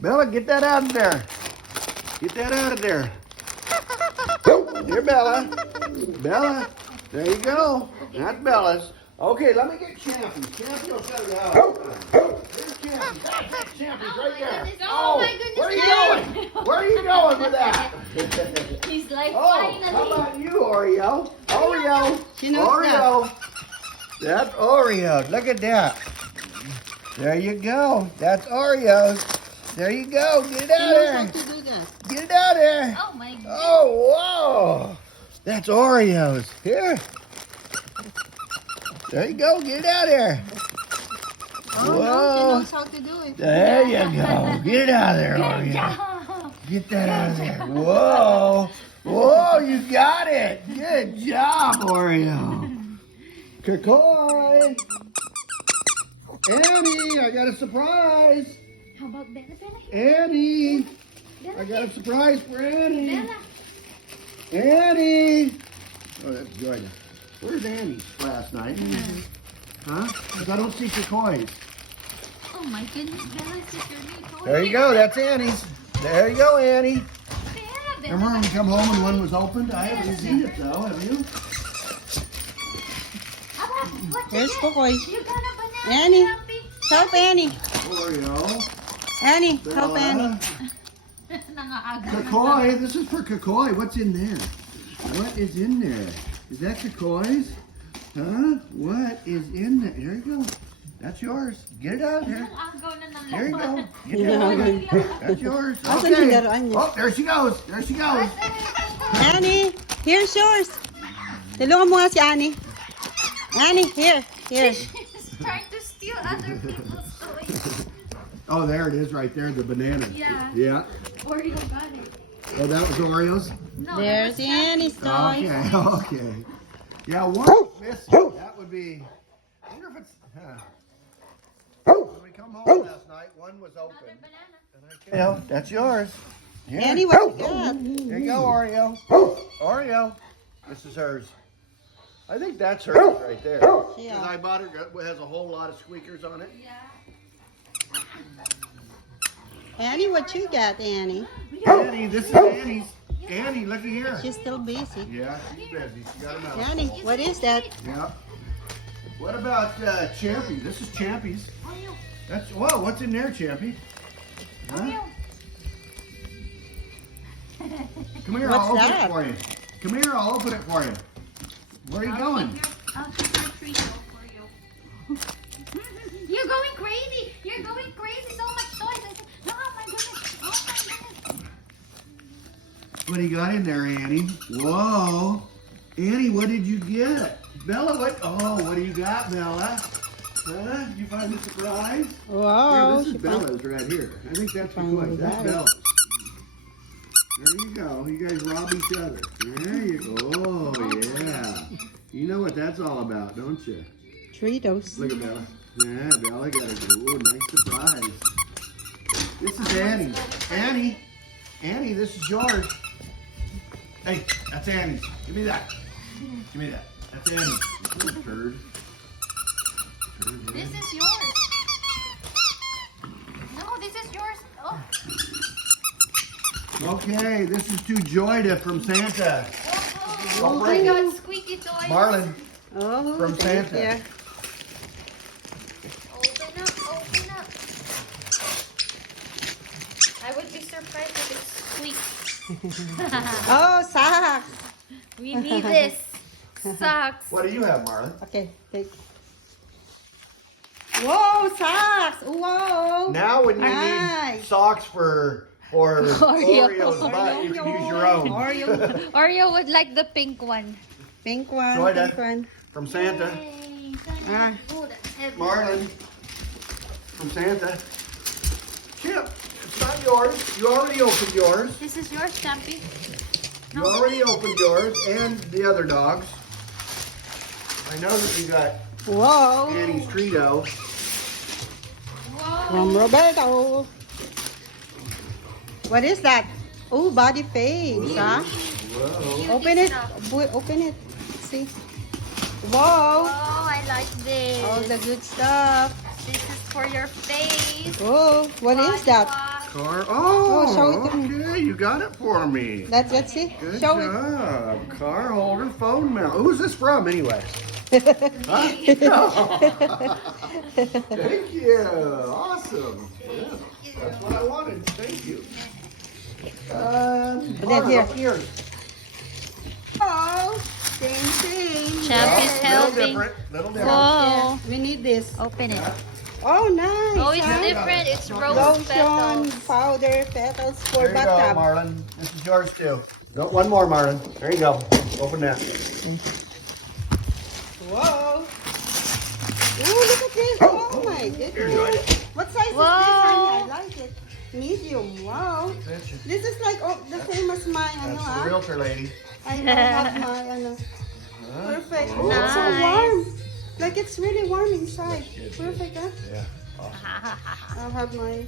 Bella, get that out of there. Get that out of there. Here, Bella. Bella. There you go. That's Bella's. Okay, let me get Champy. Champy will show you how. Here's Champy. That's Champy's right there. Oh my goodness. Where are you going? Where are you going with that? He's like, Oh, how finally. about you, Oreo? Oreo. She knows Oreo. That's Oreo. Look at that. There you go. That's Oreos. There you go. Get it out How of to there. do that? Get it out of there. Oh my goodness. Oh, whoa. That's Oreos. Here. There you go. Get it out of there. Oh, no, she Whoa. knows how to do it. There you go. Get it out of there, Oreo. Get that out of there. Whoa. Whoa, you got it. Good job, Oreo. Kikoi. Annie, I got a surprise. How about Bella? Annie. Bella, I got a surprise for Annie. Bella. Annie. Oh, that's good. Where's Annie last night? Huh? 'Cause I don't see Kikoi's. Oh my goodness, Bella, it's just your new toy. There you go. That's Annie's. There you go, Annie. Bella, Remember when we come home and one was opened? I haven't seen it though, have you? Aba, what's Here's it? Kokoy. You got a banana. Annie. Happy. Help Annie. Oreo. Annie, help Annie. Nangaaga. Kikoi. This is for Kikoi. What's in there? What is in there? Is that Kikoi's? Huh? What is in there? There you go. That's yours. Get it out of there. Nangagaw na ng There you laman. go. Get it out of there. That's yours. Asan yung laruan niya? Oh, there she goes. There she goes. Annie, here's yours. Tulungan mo nga si Annie. Annie, here. Here. She's trying to steal other people's toys. Oh, there it is right there, the banana. Yeah. Yeah. Oreo got it. Oh, that was Oreo's? No, There's that was Annie's toys. Okay, okay. Yeah, one missing. That would be. I wonder if it's. When we come home last night, one was open. another banana. Yeah, that's yours. Here. Annie, what you got? Here you go, Oreo. Oreo. This is hers. I think that's hers right there. Because Yeah. I bought it. It has a whole lot of squeakers on it. Yeah. Annie, what you got, Annie? Annie, this is Annie's. Annie, looky here. She's still busy. Yeah, she's busy. She got a mouth. Annie, what is that? Yeah. What about Champy? This is Champy's. Oreo. That's whoa. What's in there, Champy? Huh? Oreo. Come here. What's I'll open that? it for you. Come here. I'll open it for you. Where are you going? I'll take your treat for you. You're going crazy. You're going crazy. So much toys. I said, oh my goodness. Oh my goodness. What do you got in there, Annie? Whoa. Annie, what did you get? Bella, what? Oh, what do you got, Bella? Huh? You find a surprise? Wow. Here, this is she found- Bella's right here. I think that's found Kikoi's. That's that. Bella's. There you go. You guys rob each other. There you go. Oh, yeah. You know what that's all about, don't you? Tritos. Look at Bella. Yeah, Bella got a nice surprise. This is Annie. Annie. Annie, this is yours. Hey, that's Annie's. Give me that. Give me that. That's Annie's. Little turd. This is yours. No, this is yours. Oh, Okay, this is to Joyda from Santa. oh my God, squeaky toys. Marlon Oh, from thank Santa. you. Open up, open up. I would be surprised if it squeaks. Oh, socks. We need this. Socks. What do you have, Marlon? Okay, take. Whoa, socks. Whoa. Now when you Nice. need socks for Oreo. Oreo's butt, you can use your own. Oreo. Oreo would like the pink one. Pink one. Joyda. Pink one. From Santa. Yay. Ah. Oh, that's heavy. Marlon from Santa. Chip, it's not yours. You already opened yours. This is yours, Champy. You already opened yours and the other dogs. I know that you got Whoa. Annie's Trito. Whoa. From Roberto. What is that? Oh, body face, huh? Whoa. Open it. Open it. See. Whoa. Oh, I like this. All the good stuff. This is for your face. Oh, what is that? Body wash. car. Oh, show it to me. okay. You got it for me. Let's see. Good Show it. job. Car holder phone mount. Who's this from, anyway? Huh? Thank you. Awesome. Yeah, that's what I wanted. Thank you. then here. Up here. Oh, same. Champ is Little helping. different. Little different. Whoa. We need this. Open it. Oh, nice. Oh, it's huh? different. It's rose Lotion, petals. powder, petals for There you go, bathtub. Marlon. This is yours too. No, one more, Marlon. There you go. Open that. Whoa. Oh, look at this. Oh, my goodness. What size is this, honey? I like it. Medium. Wow. This is like the same as my, That's the realtor lady. I know, have my, perfect. Oh, it's so Nice. warm. Like it's really warm inside. Good. Perfect, huh? Yeah. Awesome. I'll have my